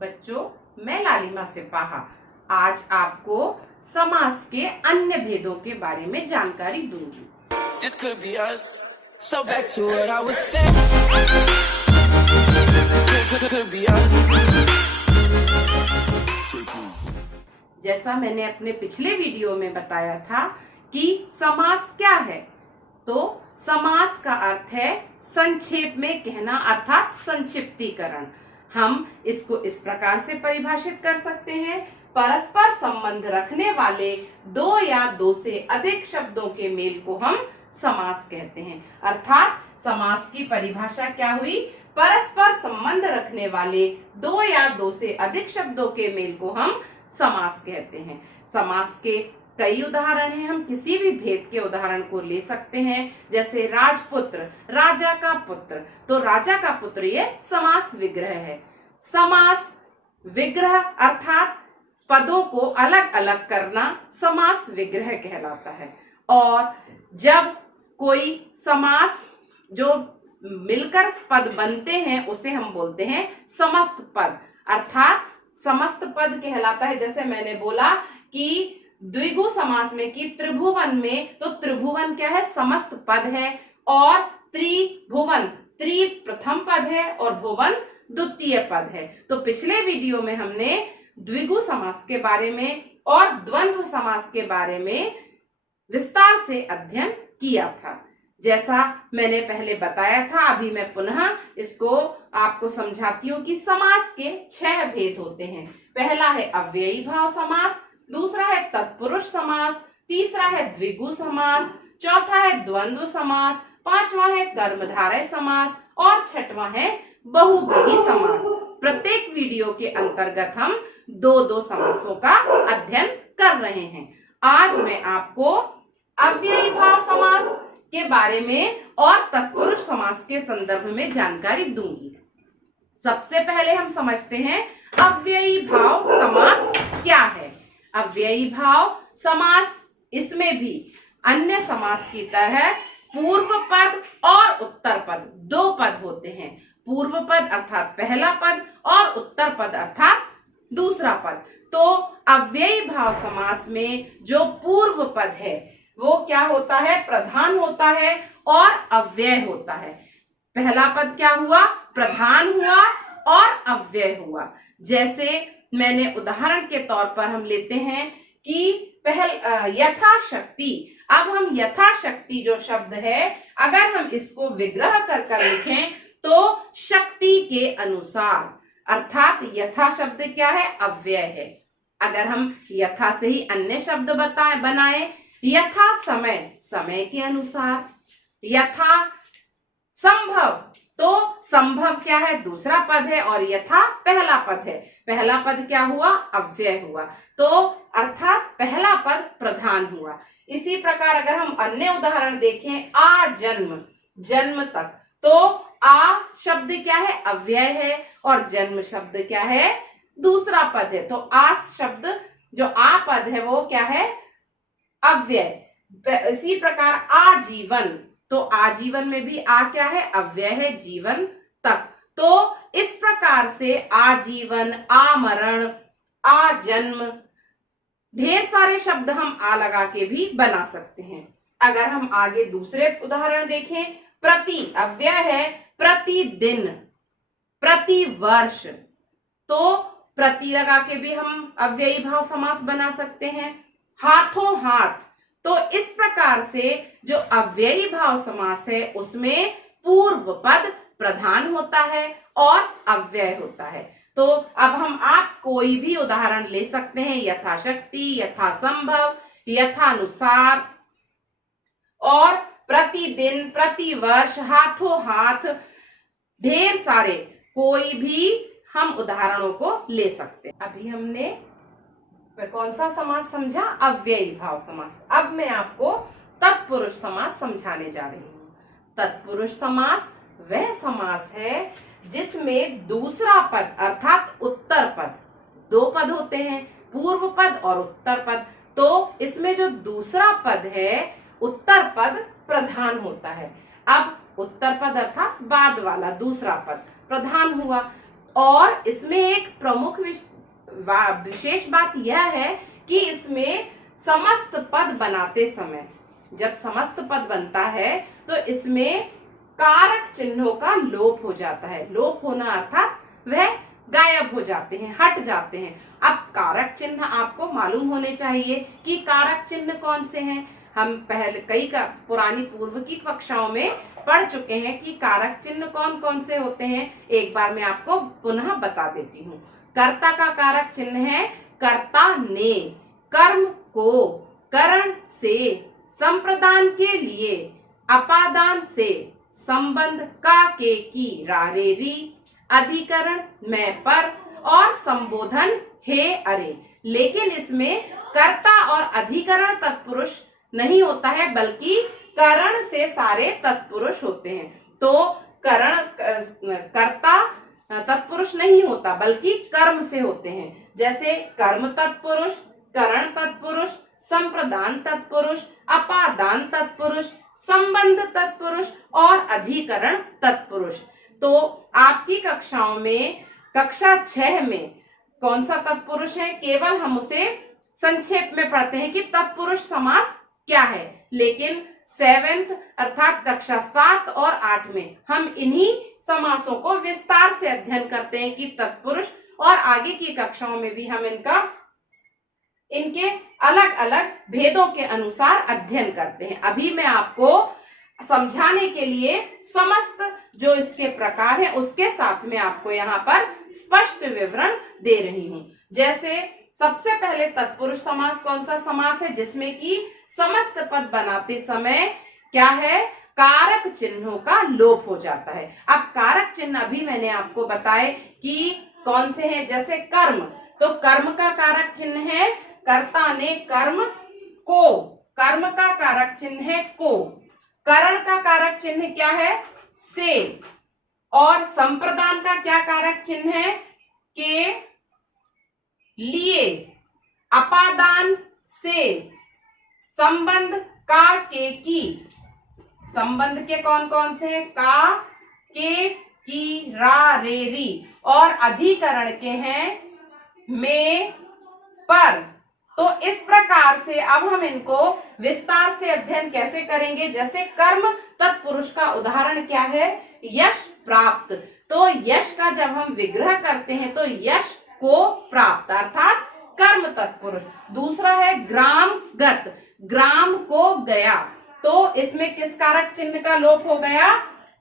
बच्चों, मैं लालिमा सिपाहा आज आपको समास के अन्य भेदों के बारे में जानकारी दूंगी। This could be us. So back to what I was saying. Could be us. जैसा मैंने अपने पिछले वीडियो में बताया था कि समास क्या है, तो समास का अर्थ है संक्षेप में कहना अर्थात संक्षिप्तीकरण। हम इसको इस प्रकार से परिभाषित कर सकते हैं, परस्पर संबंध रखने वाले दो या दो से अधिक शब्दों के मेल को हम समास कहते हैं। अर्थात समास की परिभाषा क्या हुई? परस्पर संबंध रखने वाले दो या दो से अधिक शब्दों के मेल को हम समास कहते हैं। समास के कई उदाहरण हैं, हम किसी भी भेद के उदाहरण को ले सकते हैं, जैसे राजपुत्र, राजा का पुत्र। तो राजा का पुत्र ये समास विग्रह है। समास विग्रह अर्थात पदों को अलग अलग करना समास विग्रह कहलाता है। और जब कोई समास जो मिलकर पद बनते हैं उसे हम बोलते हैं समस्त पद, अर्थात समस्त पद कहलाता है। जैसे मैंने बोला कि द्विगु समास में कि त्रिभुवन में, तो त्रिभुवन क्या है? समस्त पद है। और त्रिभुवन, त्रि प्रथम पद है और भुवन द्वितीय पद है। तो पिछले वीडियो में हमने द्विगु समास के बारे में और द्वंद्व समास के बारे में विस्तार से अध्ययन किया था। जैसा मैंने पहले बताया था, अभी मैं पुनः इसको आपको समझाती हूँ कि समास के 6 भेद होते हैं। पहला है अव्ययी भाव समास, दूसरा है तत्पुरुष समास, तीसरा है द्विगु समास, चौथा है द्वंद्व समास, पांचवा है कर्मधारय समास और छठवां है बहुव्रीहि समास। प्रत्येक वीडियो के अंतर्गत हम दो समासों का अध्ययन कर रहे हैं। आज मैं आपको अव्ययी भाव समास के बारे में और तत्पुरुष समास के संदर्भ में जानकारी दूंगी। सबसे पहले हम समझते हैं अव्ययी भाव समास क्या है। अव्ययी भाव समास, इसमें भी अन्य समास की तरह पूर्व पद और उत्तर पद दो पद होते हैं। पूर्व पद अर्थात पहला पद और उत्तर पद अर्थात दूसरा पद। तो अव्ययी भाव समास में जो पूर्व पद है वो क्या होता है? प्रधान होता है और अव्यय होता है। पहला पद क्या हुआ? प्रधान हुआ और अव्यय हुआ। जैसे मैंने उदाहरण के तौर पर हम लेते हैं कि यथाशक्ति। अब हम यथाशक्ति जो शब्द है, अगर हम इसको विग्रह कर लिखें तो शक्ति के अनुसार, अर्थात यथा शब्द क्या है? अव्यय है। अगर हम यथा से ही अन्य शब्द बनाए, यथा समय, समय के अनुसार। यथा संभव, तो संभव क्या है? दूसरा पद है और यथा पहला पद है। पहला पद क्या हुआ? अव्यय हुआ। तो अर्थात पहला पद प्रधान हुआ। इसी प्रकार अगर हम अन्य उदाहरण देखें, आ जन्म, जन्म तक, तो आ शब्द क्या है? अव्यय है और जन्म शब्द क्या है? दूसरा पद है। तो आ शब्द जो आ पद है वो क्या है? अव्यय। इसी प्रकार आजीवन, तो आजीवन में भी आ क्या है? अव्यय है। जीवन तक, तो इस प्रकार से आजीवन, आमरण, आजन्म, ढेर सारे शब्द हम आ लगा के भी बना सकते हैं। अगर हम आगे दूसरे उदाहरण देखें, प्रति अव्यय है, प्रतिदिन, प्रतिवर्ष, तो प्रति लगा के भी हम अव्ययी भाव समास बना सकते हैं। हाथों हाथ, तो इस प्रकार से जो अव्ययी भाव समास है उसमें पूर्व पद प्रधान होता है और अव्यय होता है। तो अब आप कोई भी उदाहरण ले सकते हैं, यथाशक्ति, यथासंभव, यथानुसार और प्रतिदिन, प्रतिवर्ष, हाथों हाथ, ढेर सारे कोई भी हम उदाहरणों को ले सकते हैं। अभी हमने कौन सा समास समझा? अव्ययी भाव समास। अब मैं आपको तत्पुरुष समास समझाने जा रही हूँ। तत्पुरुष समास वह समास है जिसमें दूसरा पद अर्थात उत्तर पद, दो पद होते हैं, पूर्व पद और उत्तर पद। तो इसमें जो दूसरा पद है, उत्तर पद प्रधान होता है। अब उत्तर पद अर्थात बाद वाला दूसरा पद प्रधान हुआ और इसमें एक प्रमुख विशेष बात यह है कि इसमें समस्त पद बनाते समय, जब समस्त पद बनता है तो इसमें कारक चिन्हों का लोप हो जाता है। लोप होना अर्थात वह गायब हो जाते हैं, हट जाते हैं। अब कारक चिन्ह आपको मालूम होने चाहिए कि कारक चिन्ह कौन से हैं। हम पहले पुरानी पूर्व की कक्षाओं में पढ़ चुके हैं कि कारक चिन्ह कौन कौन से होते हैं। एक बार मैं आपको पुनः बता देती हूँ। कर्ता का कारक चिन्ह है कर्ता ने, कर्म को, करण से, संप्रदान के लिए, अपादान से, संबंध का, के, की, रा, रे, री, अधिकरण मैं, पर और संबोधन हे, अरे। लेकिन इसमें कर्ता और अधिकरण तत्पुरुष नहीं होता है, बल्कि करण से सारे तत्पुरुष होते हैं। तो कर्ता तत्पुरुष नहीं होता, बल्कि कर्म से होते हैं। जैसे कर्म तत्पुरुष, करण तत्पुरुष, संप्रदान तत्पुरुष, अपादान तत्पुरुष, संबंध तत्पुरुष और अधिकरण तत्पुरुष। तो आपकी कक्षाओं में कक्षा 6 में कौन सा तत्पुरुष है, केवल हम उसे संक्षेप में पढ़ते हैं कि तत्पुरुष समास क्या है। लेकिन 7th अर्थात कक्षा 7 और 8 में हम इन्हीं समासों को विस्तार से अध्ययन करते हैं कि तत्पुरुष, और आगे की कक्षाओं में भी हम इनके अलग अलग भेदों के अनुसार अध्ययन करते हैं। अभी मैं आपको समझाने के लिए समस्त जो इसके प्रकार हैं उसके साथ में आपको यहाँ पर स्पष्ट विवरण दे रही हूँ। जैसे सबसे पहले तत्पुरुष समास कौन सा समास है, जिसमें कि समस्त पद बनाते समय क्या है, कारक चिन्हों का लोप हो जाता है। अब कारक चिन्ह अभी मैंने आपको बताए कि कौन से हैं। जैसे कर्म, तो कर्म का कारक चिन्ह है कर्ता ने, कर्म को, कर्म का कारक चिन्ह है को। करण का कारक चिन्ह क्या है, से। और संप्रदान का क्या कारक चिन्ह है, के, लिए। अपादान से, संबंध का, के, की। संबंध के कौन कौन से हैं, का, के, की, रा, रे, री। और अधिकरण के हैं में, पर। तो इस प्रकार से अब हम इनको विस्तार से अध्ययन कैसे करेंगे। जैसे कर्म तत्पुरुष का उदाहरण क्या है, यश प्राप्त। तो यश का जब हम विग्रह करते हैं तो यश को प्राप्त अर्थात कर्म तत्पुरुष। दूसरा है ग्राम गत, ग्राम को गया। तो इसमें किस कारक चिन्ह का लोप हो गया,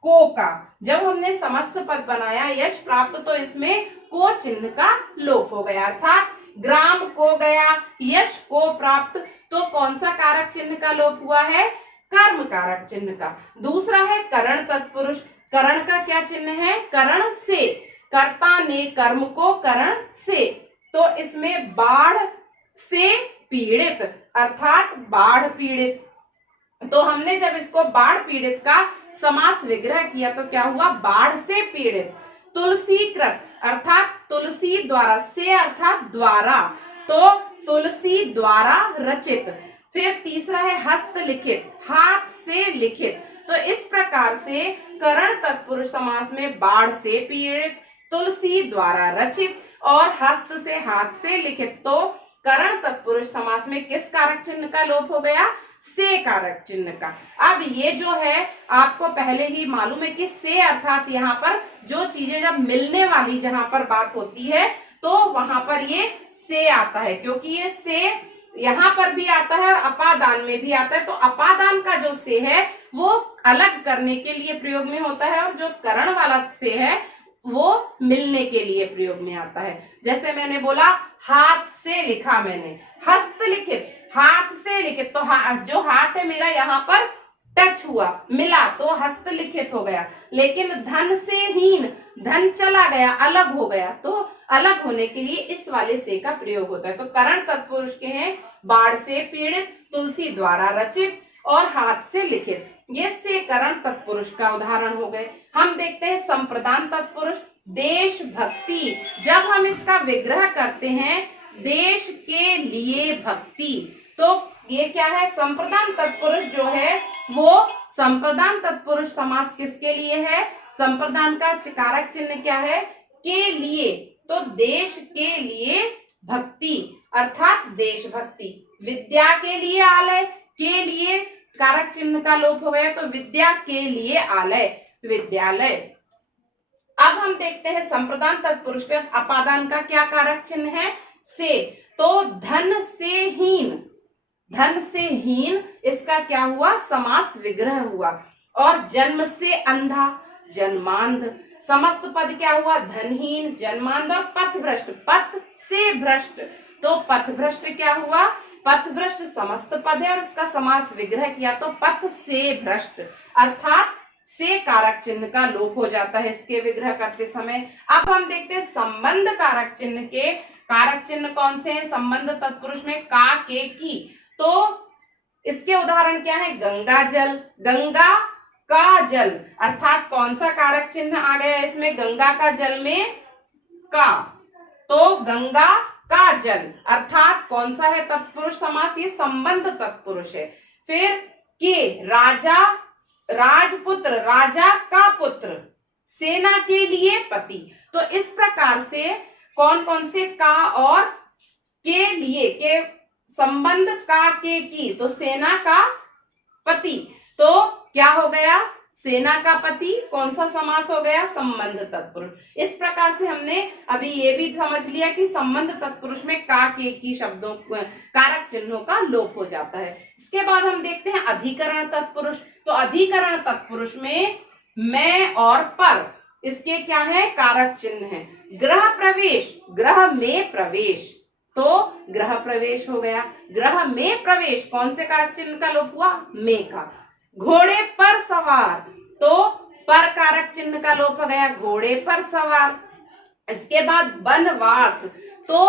को का। जब हमने समस्त पद बनाया यश प्राप्त तो इसमें को चिन्ह का लोप हो गया, अर्थात ग्राम को गया, यश को प्राप्त। तो कौन सा कारक चिन्ह का लोप हुआ है, कर्म कारक चिन्ह का। दूसरा है करण तत्पुरुष। करण का क्या चिन्ह है, करण से। कर्ता ने कर्म को, करण से। तो इसमें बाढ़ से पीड़ित अर्थात बाढ़ पीड़ित। तो हमने जब इसको बाढ़ पीड़ित का समास विग्रह किया तो क्या हुआ, बाढ़ से पीड़ित। तुलसीकृत अर्थात तुलसी द्वारा, से अर्थात द्वारा, तो तुलसी द्वारा रचित। फिर तीसरा है हस्तलिखित, हाथ से लिखित। तो इस प्रकार से करण तत्पुरुष समास में बाढ़ से पीड़ित, तुलसी द्वारा रचित और हस्त से, हाथ से लिखित। तो करण तत्पुरुष समास में किस कारक चिन्ह का लोप हो गया, से कारक चिन्ह का। अब ये जो है आपको पहले ही मालूम है कि से अर्थात यहाँ पर जो चीजें जब मिलने वाली जहां पर बात होती है तो वहां पर ये से आता है, क्योंकि ये से यहाँ पर भी आता है और अपादान में भी आता है। तो अपादान का जो से है वो अलग करने के लिए प्रयोग में होता है और जो करण वाला से है वो मिलने के लिए प्रयोग में आता है। जैसे मैंने बोला हाथ से लिखा मैंने, हस्तलिखित, हाथ से लिखित। तो जो हाथ है मेरा यहाँ पर टच हुआ, मिला तो हस्तलिखित हो गया। लेकिन धन से हीन, धन चला गया, अलग हो गया, तो अलग होने के लिए इस वाले से का प्रयोग होता है। तो करण तत्पुरुष के हैं बाढ़ से पीड़ित, तुलसी द्वारा रचित और हाथ से लिखित। ये से करण तत्पुरुष का उदाहरण हो गए। हम देखते हैं संप्रदान तत्पुरुष, देशभक्ति। जब हम इसका विग्रह करते हैं देश के लिए भक्ति, तो ये क्या है, संप्रदान तत्पुरुष जो है वो संप्रदान तत्पुरुष समास किसके लिए है, संप्रदान का कारक चिन्ह क्या है, के लिए, तो देश के लिए भक्ति अर्थात देशभक्ति। विद्या के लिए आलय, के लिए कारक चिन्ह का लोप हो गया, तो विद्या के लिए आलय विद्यालय। अब हम देखते हैं संप्रदान तत्पुरुष के अपादान का क्या कारक चिन्ह है, से, तो धन से हीन, धन से हीन इसका क्या हुआ, समास विग्रह हुआ। और जन्म से अंधा, जन्मांध, समस्त पद क्या हुआ, धनहीन, जन्मांध और पथभ्रष्ट, पथ से भ्रष्ट, तो पथभ्रष्ट क्या हुआ, पथभ्रष्ट समस्त पद है और इसका समास विग्रह किया तो पथ से भ्रष्ट, अर्थात से कारक चिन्ह का लोप हो जाता है इसके विग्रह करते समय। अब हम देखते हैं संबंध कारक चिन्ह के कारक चिन्ह कौन से हैं संबंध तत्पुरुष में, का, के, की, तो इसके उदाहरण क्या है, गंगा जल, गंगा का जल, अर्थात कौन सा कारक चिन्ह आ गया इसमें, गंगा का जल में का, तो गंगा का जल, अर्थात कौन सा है तत्पुरुष समास, ये संबंध तत्पुरुष है। फिर के, राजा, राजपुत्र, राजा का पुत्र, सेना के लिए पति, तो इस प्रकार से कौन कौन से का और के लिए के संबंध का, के, की, तो सेना का पति, तो क्या हो गया, सेना का पति कौन सा समास हो गया, संबंध तत्पुरुष। इस प्रकार से हमने अभी ये भी समझ लिया कि संबंध तत्पुरुष में का, के, की शब्दों कारक चिन्हों का लोप हो जाता है। इसके बाद हम देखते हैं अधिकरण तत्पुरुष, तो अधिकरण तत्पुरुष में मैं और पर, इसके क्या है कारक चिन्ह है। गृह प्रवेश, गृह में प्रवेश, तो गृह प्रवेश हो गया, गृह में प्रवेश कौन से कारक चिन्ह का लोप हुआ, में का। घोड़े पर सवार, तो पर कारक चिन्ह का लोप हो गया, घोड़े पर सवार। इसके बाद वनवास, तो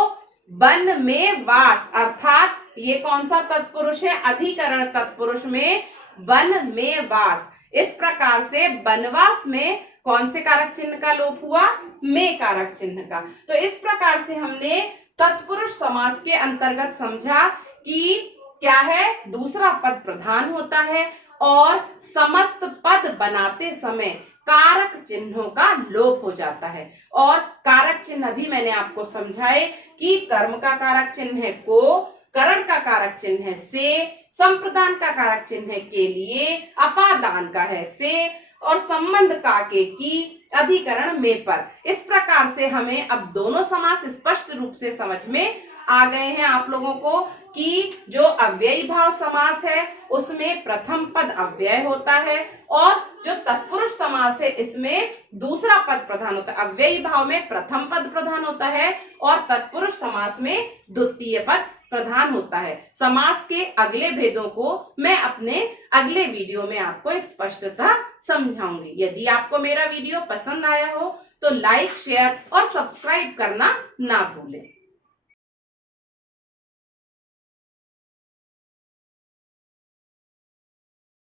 वन में वास, अर्थात ये कौन सा तत्पुरुष है, अधिकरण तत्पुरुष में वन में वास। इस प्रकार से वनवास में कौन से कारक चिन्ह का लोप हुआ, में कारक चिन्ह का। तो इस प्रकार से हमने तत्पुरुष समास के अंतर्गत समझा कि क्या है, दूसरा पद प्रधान होता है और समस्त पद बनाते समय कारक चिन्हों का लोप हो जाता है। और कारक चिन्ह भी मैंने आपको समझाए कि कर्म का कारक चिन्ह है को, करण का कारक चिन्ह है से, संप्रदान का कारक चिन्ह है के लिए, अपादान का है से, और संबंध का के, की, अधिकरण में पर। इस प्रकार से हमें अब दोनों समास स्पष्ट रूप से समझ में आ गए हैं आप लोगों को कि जो अव्ययी भाव समास है उसमें प्रथम पद अव्यय होता है और जो तत्पुरुष समास है इसमें दूसरा पद प्रधान होता है। अव्ययी भाव में प्रथम पद प्रधान होता है और तत्पुरुष समास में द्वितीय पद प्रधान होता है। समास के अगले भेदों को मैं अपने अगले वीडियो में आपको स्पष्टतः समझाऊंगी। यदि आपको मेरा वीडियो पसंद आया हो तो लाइक, शेयर और सब्सक्राइब करना ना भूलें।